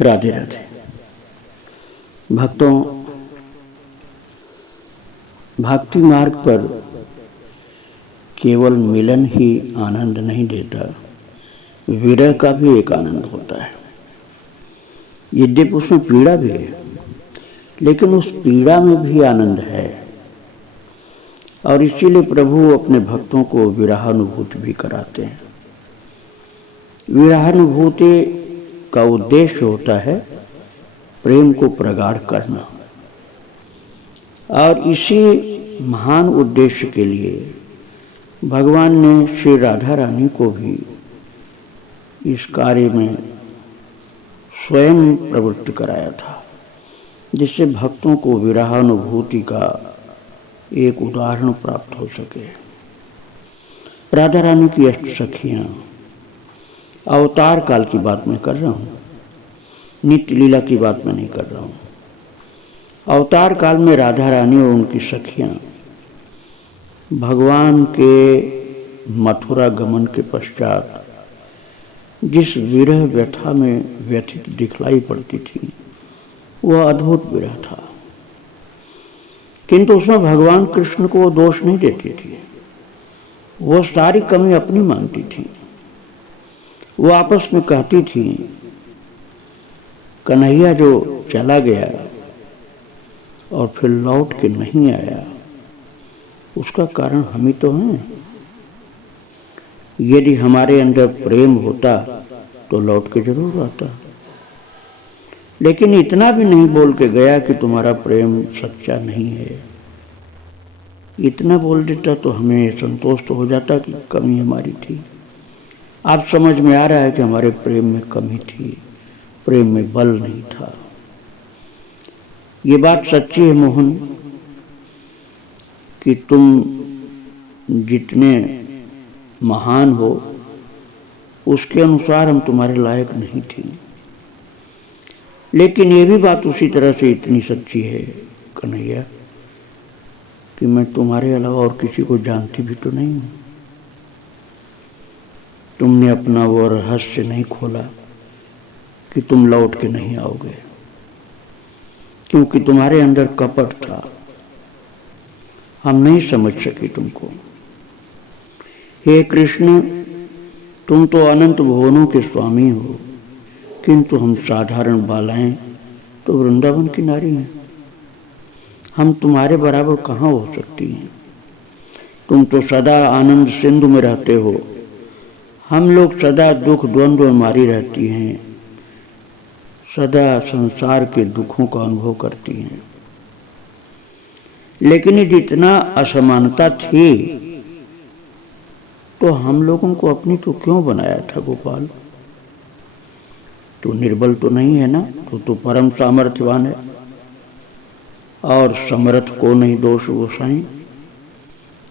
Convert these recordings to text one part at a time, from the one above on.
राधे राधे। भक्तों, भक्ति मार्ग पर केवल मिलन ही आनंद नहीं देता, विरह का भी एक आनंद होता है। यद्यपि उसमें पीड़ा भी है, लेकिन उस पीड़ा में भी आनंद है। और इसीलिए प्रभु अपने भक्तों को विरहानुभूति भी कराते हैं। विरहानुभूति का उद्देश्य होता है प्रेम को प्रगाढ़ करना, और इसी महान उद्देश्य के लिए भगवान ने श्री राधा रानी को भी इस कार्य में स्वयं प्रवृत्त कराया था, जिससे भक्तों को विरहानुभूति का एक उदाहरण प्राप्त हो सके। राधा रानी की अष्ट सखियां, अवतार काल की बात मैं कर रहा हूं, नित्य लीला की बात मैं नहीं कर रहा हूं। अवतार काल में राधा रानी और उनकी सखियां भगवान के मथुरा गमन के पश्चात जिस विरह व्यथा में व्यथित दिखलाई पड़ती थी, वह अद्भुत विरह था। किंतु उसमें भगवान कृष्ण को वो दोष नहीं देती थी, वो सारी कमी अपनी मानती थी। वो आपस में कहती थी, कन्हैया जो चला गया और फिर लौट के नहीं आया, उसका कारण हम ही तो हैं। यदि हमारे अंदर प्रेम होता तो लौट के जरूर आता, लेकिन इतना भी नहीं बोल के गया कि तुम्हारा प्रेम सच्चा नहीं है। इतना बोल देता तो हमें संतोष तो हो जाता कि कमी हमारी थी। आप समझ में आ रहा है कि हमारे प्रेम में कमी थी, प्रेम में बल नहीं था। ये बात सच्ची है मोहन कि तुम जितने महान हो उसके अनुसार हम तुम्हारे लायक नहीं थी। लेकिन ये भी बात उसी तरह से इतनी सच्ची है कन्हैया कि मैं तुम्हारे अलावा और किसी को जानती भी तो नहीं हूं। तुमने अपना वो रहस्य नहीं खोला कि तुम लौट के नहीं आओगे, क्योंकि तुम्हारे अंदर कपट था। हम नहीं समझ सके तुमको। हे कृष्ण, तुम तो अनंत भुवनों के स्वामी हो, किंतु हम साधारण बालाएं तो वृंदावन की नारी हैं। हम तुम्हारे बराबर कहां हो सकती हैं? तुम तो सदा आनंद सिंधु में रहते हो, हम लोग सदा दुख द्वंद्व में मारी रहती हैं, सदा संसार के दुखों का अनुभव करती हैं। लेकिन यदि इतना असमानता थी तो हम लोगों को अपनी तो क्यों बनाया था गोपाल? तू निर्बल तो नहीं है ना? तो परम सामर्थ्यवान है, और समर्थ को नहीं दोष गोसाई।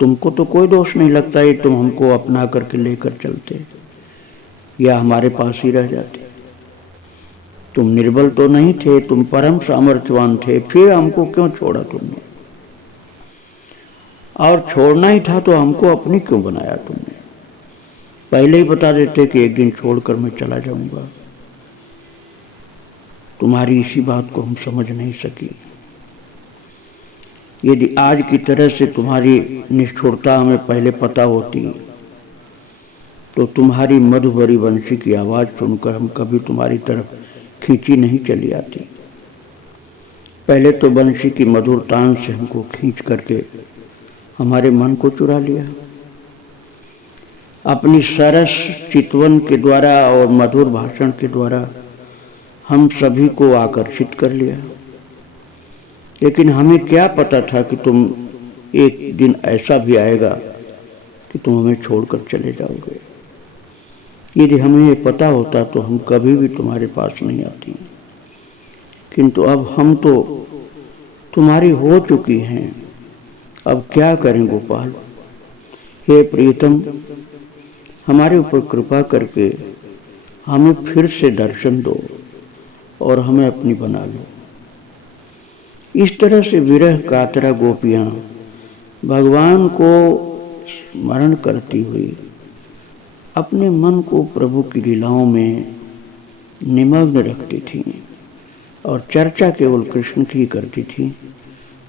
तुमको तो कोई दोष नहीं लगता है, तुम हमको अपना करके लेकर चलते या हमारे पास ही रह जाते। तुम निर्बल तो नहीं थे, तुम परम सामर्थ्यवान थे, फिर हमको क्यों छोड़ा तुमने? और छोड़ना ही था तो हमको अपनी क्यों बनाया तुमने? पहले ही बता देते कि एक दिन छोड़कर मैं चला जाऊंगा। तुम्हारी इसी बात को हम समझ नहीं सकी। यदि आज की तरह से तुम्हारी निष्ठुरता हमें पहले पता होती तो तुम्हारी मधुभरी वंशी की आवाज सुनकर हम कभी तुम्हारी तरफ खींची नहीं चली आती। पहले तो वंशी की मधुर तान से हमको खींच करके हमारे मन को चुरा लिया, अपनी सरस चितवन के द्वारा और मधुर भाषण के द्वारा हम सभी को आकर्षित कर लिया। लेकिन हमें क्या पता था कि तुम एक दिन ऐसा भी आएगा कि तुम हमें छोड़कर चले जाओगे। यदि हमें ये पता होता तो हम कभी भी तुम्हारे पास नहीं आती। किंतु अब हम तो तुम्हारी हो चुकी हैं, अब क्या करें गोपाल? हे प्रियतम, हमारे ऊपर कृपा करके हमें फिर से दर्शन दो और हमें अपनी बना लो। इस तरह से विरह कातरा गोपियां भगवान को स्मरण करती हुई अपने मन को प्रभु की लीलाओं में निमग्न रखती थी और चर्चा केवल कृष्ण की करती थी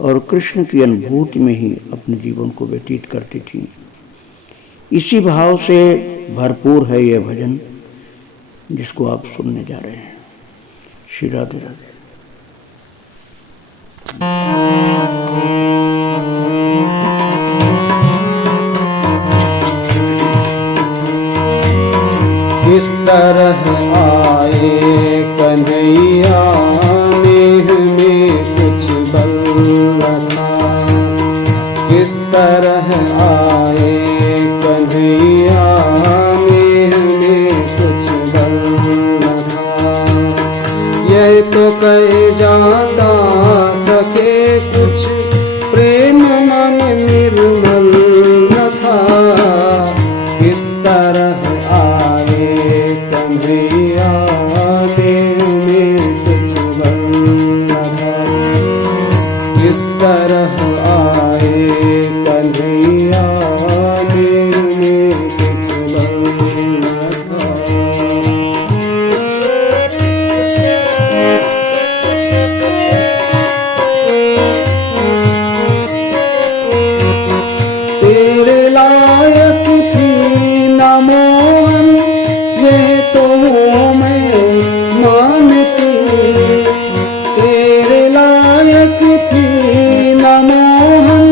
और कृष्ण की अनुभूति में ही अपने जीवन को व्यतीत करती थी। इसी भाव से भरपूर है यह भजन जिसको आप सुनने जा रहे हैं। श्री राधे राधे। किस तरह आए कन्हैया नेह में कुछ बल रखा, किस तरह आए कन्हैया नेह में कुछ बल रखा। यह तो कह जाता सके कुछ प्रेम मन निर्मल न था, किस तरह आए कन्हैया नेह में कुछ बल न था, किस तरह आए कन्हैया नेह में कुछ बल न था। तेरे लायक थी न मोहन ये तो मैं मानती, तेरे लायक थी न मोहन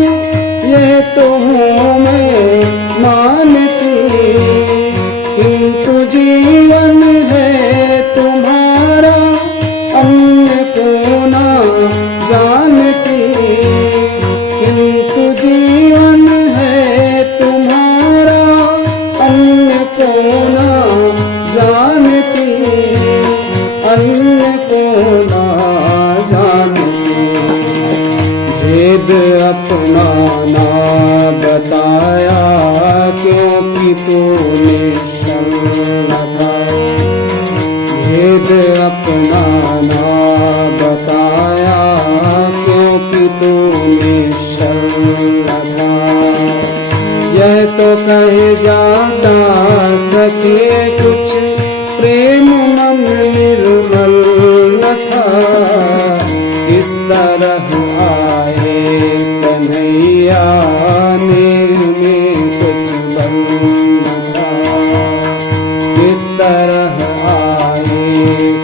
ये तो मैं मानती, किंतु जीवन है तुम्हारा अन्य को ना जानती, किंतु जीवन है तुम्हारा अन्य को ना जानती, अन्य को ना जानती। भेद अपना ना बताया क्योंकि तूने शरण था, भेद अपना ना बताया क्योंकि तूने शरण था। यह तो कह जाता सके कुछ प्रेम मन निर्मल न था, इस तरह आए कन्हैया नेह में कुछ बल न था, इस तरह आए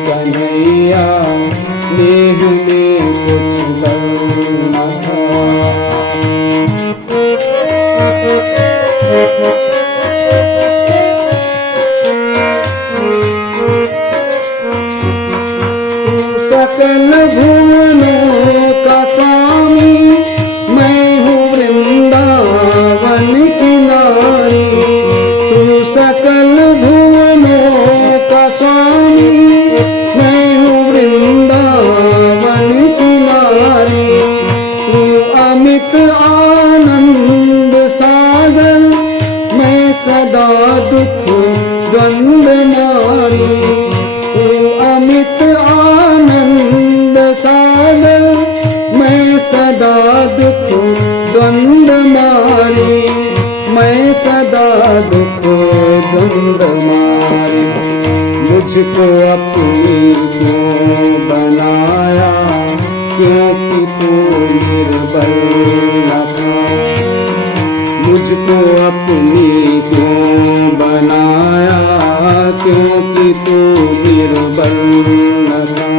कन्हैया नेह में कुछ बल न था। सकल भुवनों का स्वामी मैं हूँ वृंदावन की नारी, तू सकल भुवनों का स्वामी मैं हूँ वृंदावन की नारी, तू अमित आनंद सागर मैं सदा दुख द्वंद मारी, तू अमित आनंद सागर मैं सदा दुख द्वंद मारी, मैं सदा दुख द्वंद मारी। मुझको अपनी क्यों बनाया क्योंकि तू निर्बल न था, मुझको अपनी क्यों बनाया क्योंकि तू निर्बल न था।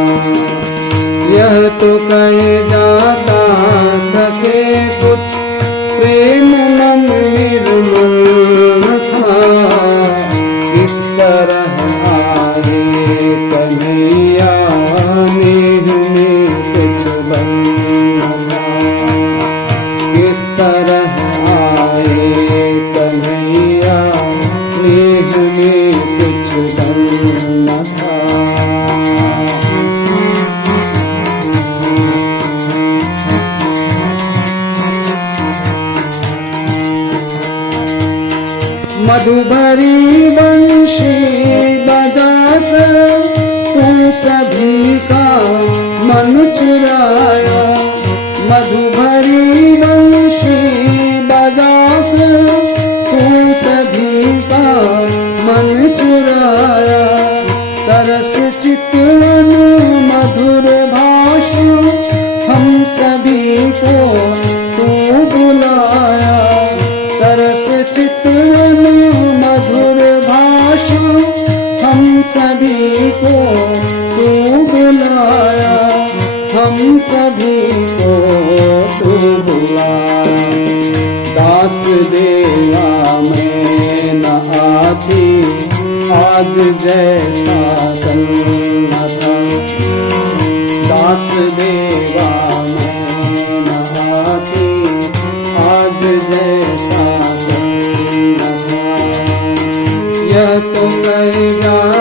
यह तो कह जाता सके कुछ प्रेम मन निर्मल न था, इस तरह आए कन्हैया नेह में कुछ बल न था, इस तरह आए कन्हैया नेह में कुछ बल न था। मधुभरी बंशी बजाकर तू सभी का मन चुराया, मधुभरी बंशी बजाकर तू सभी का मन चुराया, सरस हम सभी को तू बुलाए। दास देवा में न आती आज जैसा कल न था। दास देवा में न आती आज जैसा कल न था। यह तो कह जा